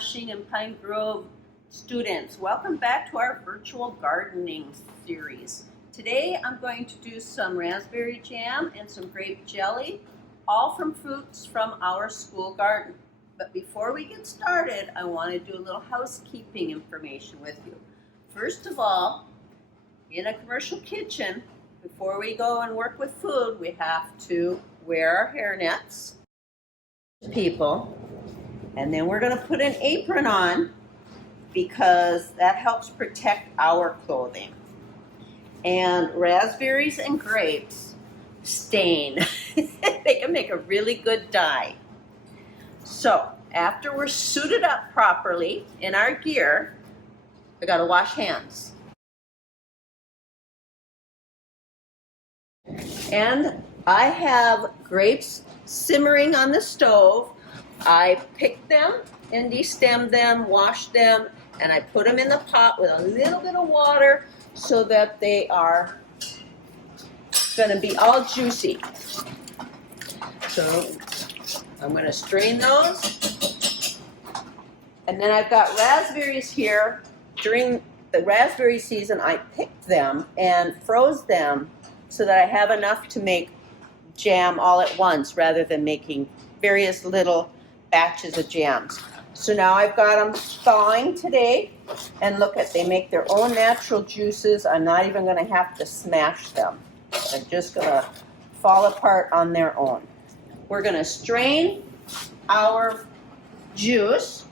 Shing and Pine Grove students, welcome back to our virtual gardening series. Today I'm going to do some raspberry jam and some grape jelly, all from fruits from our school garden. But before we get started, I want to do a little housekeeping information with you. First of all, in a commercial kitchen, before we go and work with food, we have to wear our hairnets, people. And then we're going to put an apron on because that helps protect our clothing. And raspberries and grapes stain. They can make a really good dye. So after we're suited up properly in our gear, we got to wash hands. And I have grapes simmering on the stove. I picked them and destemmed them, washed them, and I put them in the pot with a little bit of water so that they are going to be all juicy. So I'm going to strain those. And then I've got raspberries here. During the raspberry season, I picked them and froze them so that I have enough to make jam all at once rather than making various little batches of jams. So now I've got them thawing today, and look at, they make their own natural juices. I'm not even going to have to smash them. They're just going to fall apart on their own. We're going to strain our juice,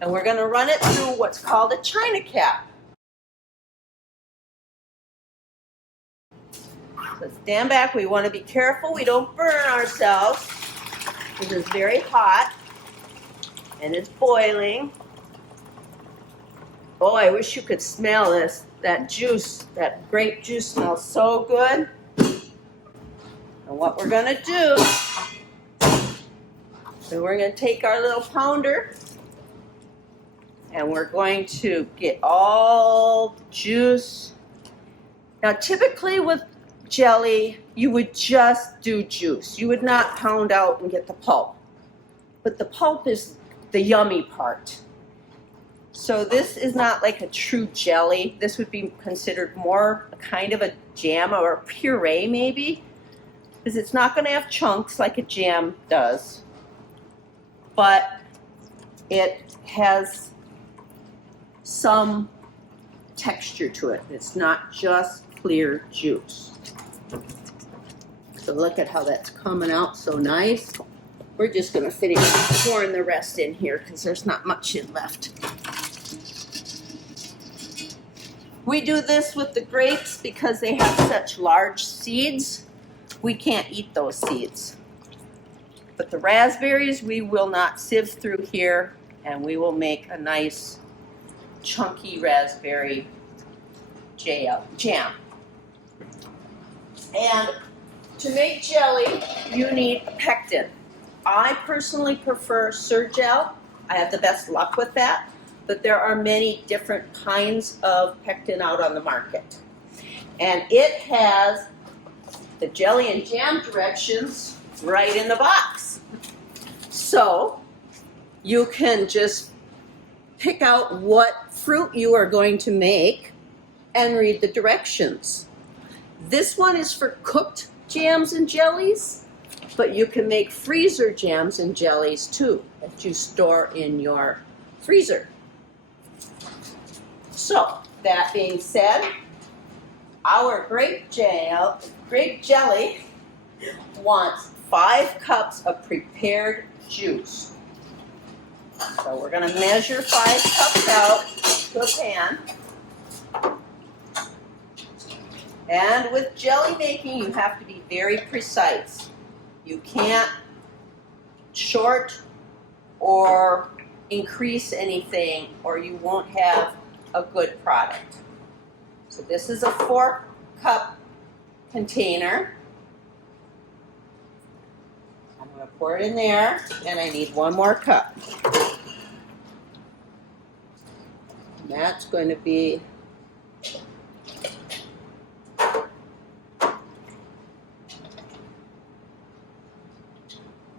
and we're going to run it through what's called a China cap. So stand back. We want to be careful we don't burn ourselves. This is very hot and it's boiling. Oh, I wish you could smell this. That juice, that grape juice smells so good. And what we're going to do is we're going to take our little pounder and we're going to get all the juice. Now typically with jelly, you would just do juice. You would not pound out and get the pulp. But the pulp is the yummy part. So this is not like a true jelly. This would be considered more a kind of a jam or a puree maybe, because it's not going to have chunks like a jam does. But it has some texture to it. It's not just clear juice. So look at how that's coming out so nice. We're just going to finish pouring the rest in here because there's not much in left. We do this with the grapes because they have such large seeds. We can't eat those seeds. But the raspberries we will not sieve through here, and we will make a nice chunky raspberry jam. And to make jelly, you need pectin. I personally prefer surgel. I have the best luck with that, but there are many different kinds of pectin out on the market. And it has the jelly and jam directions right in the box. So you can just pick out what fruit you are going to make and read the directions. This one is for cooked jams and jellies, but you can make freezer jams and jellies too that you store in your freezer. So that being said, our grape jelly wants 5 cups of prepared juice. So we're going to measure 5 cups out to a pan. And with jelly making, you have to be very precise. You can't short or increase anything, or you won't have a good product. So this is a 4-cup container. I'm going to pour it in there, and I need 1 more cup. And that's going to be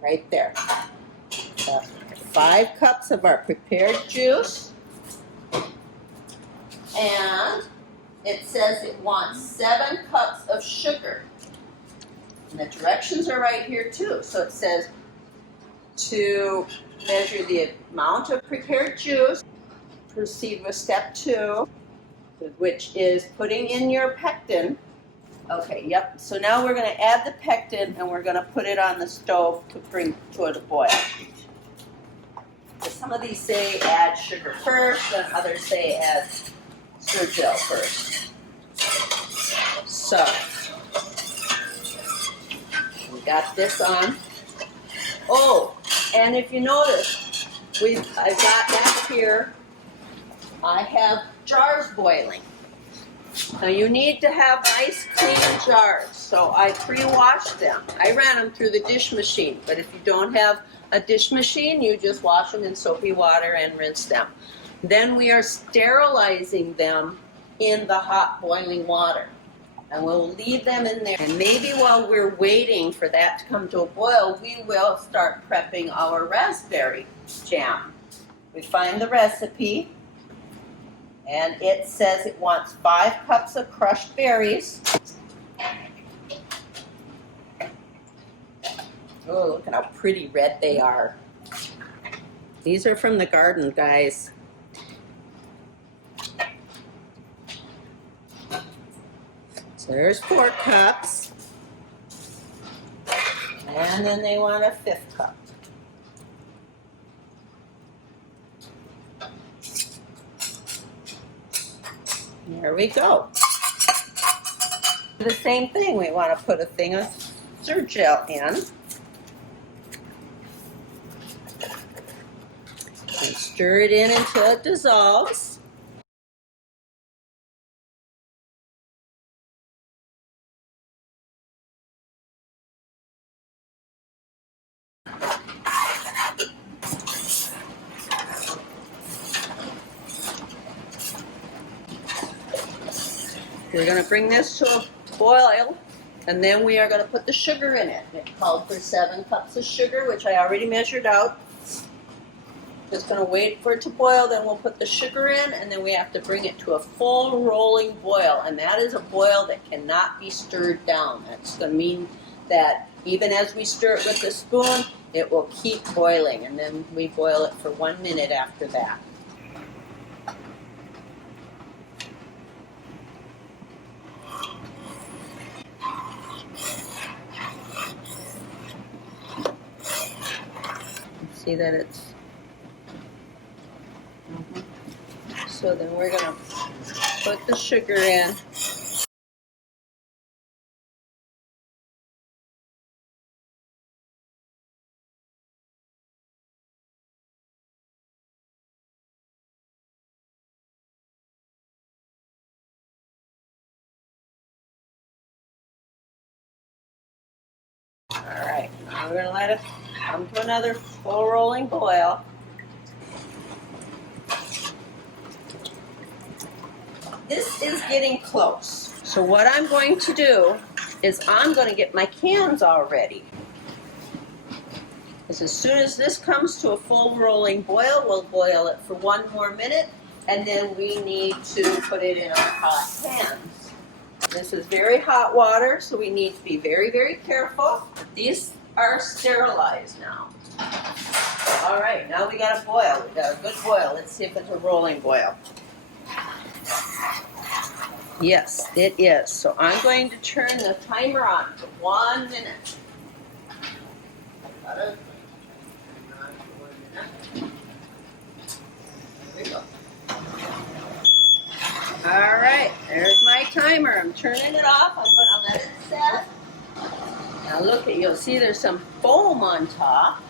right there. 5 cups of our prepared juice. And it says it wants 7 cups of sugar. And the directions are right here too. So it says to measure the amount of prepared juice, proceed with step 2, which is putting in your pectin. Okay, yep. So now we're going to add the pectin and we're going to put it on the stove to bring to a boil. Some of these say add sugar first, and others say add surgel first. So we got this on. Oh, and if you notice, I've got back here, I have jars boiling. Now you need to have nice clean jars, so I pre-washed them. I ran them through the dish machine, but if you don't have a dish machine, you just wash them in soapy water and rinse them. Then we are sterilizing them in the hot boiling water. And we'll leave them in there. And maybe while we're waiting for that to come to a boil, we will start prepping our raspberry jam. We find the recipe, and it says it wants 5 cups of crushed berries. Oh, look at how pretty red they are. These are from the garden, guys. So there's 4 cups. And then they want a 5th cup. There we go. The same thing, we want to put a thing of surgel in. And stir it in until it dissolves. We're going to bring this to a boil, and then we are going to put the sugar in it. It called for 7 cups of sugar, which I already measured out. Just going to wait for it to boil, then we'll put the sugar in, and then we have to bring it to a full rolling boil, and that is a boil that cannot be stirred down. That's going to mean that even as we stir it with the spoon, it will keep boiling, and then we boil it for 1 minute after that. See that it's So then we're going to put the sugar in. All right, now we're going to let it come to another full rolling boil. This is getting close. So what I'm going to do is I'm going to get my cans all ready. Because as soon as this comes to a full rolling boil, we'll boil it for 1 more minute, and then we need to put it in our hot pans. This is very hot water, so we need to be very, very careful. These are sterilized now. All right, now we got a boil. We got a good boil. Let's see if it's a rolling boil. Yes, it is. So I'm going to turn the timer on for 1 minute. There we go. All right, there's my timer. I'm turning it off. I'm going to let it set. Now look at, you'll see there's some foam on top.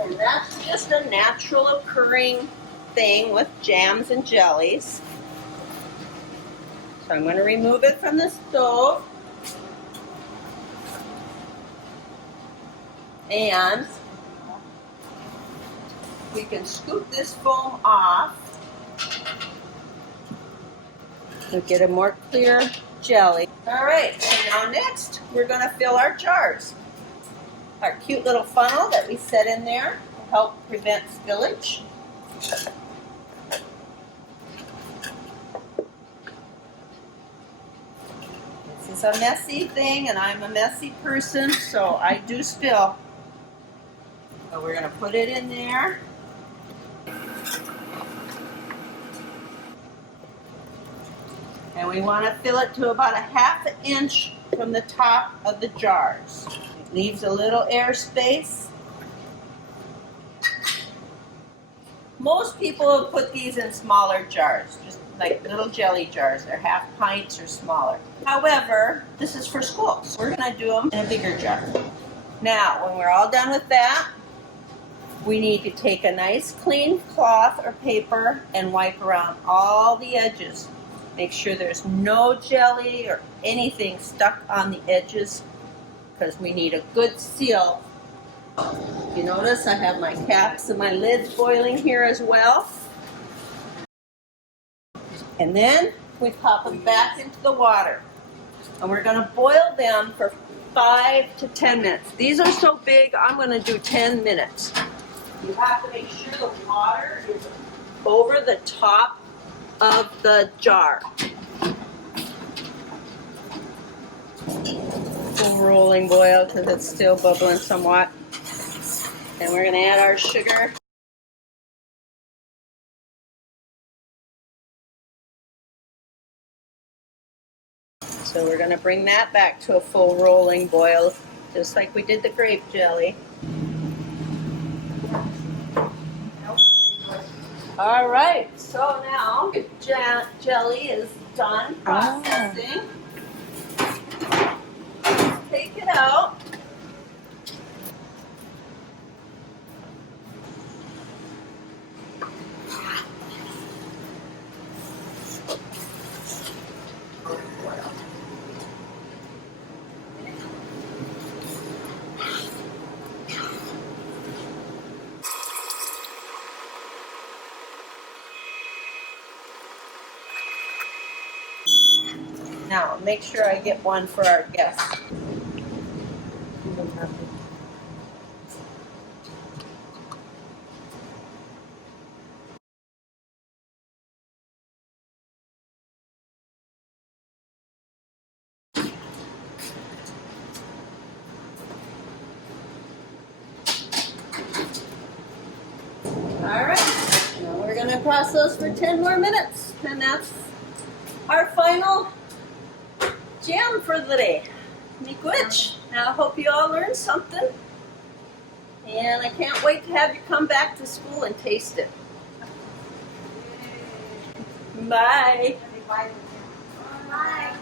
And that's just a natural occurring thing with jams and jellies. So I'm going to remove it from the stove. And we can scoop this foam off and get a more clear jelly. All right, so now next we're going to fill our jars. our cute little funnel that we set in there to help prevent spillage. This is a messy thing, and I'm a messy person, so I do spill. So we're going to put it in there. And we want to fill it to about a ½ inch from the top of the jars. It leaves a little air space. Most people will put these in smaller jars, just like little jelly jars. They're ½ pints or smaller. However, this is for school, so we're going to do them in a bigger jar. Now, when we're all done with that, we need to take a nice clean cloth or paper and wipe around all the edges. Make sure there's no jelly or anything stuck on the edges because we need a good seal. You notice I have my caps and my lids boiling here as well. And then we pop them back into the water. And we're going to boil them for 5 to 10 minutes. These are so big, I'm going to do 10 minutes. You have to make sure the water is over the top of the jar. Full rolling boil because it's still bubbling somewhat. And we're going to add our sugar. So we're going to bring that back to a full rolling boil, just like we did the grape jelly. All right, so now jelly is done processing. Take it out. Now, make sure I get one for our guests. All right, now we're going to process for 10 more minutes, and that's our final jam for the day. Miigwech. I hope you all learned something, and I can't wait to have you come back to school and taste it. Bye. Bye.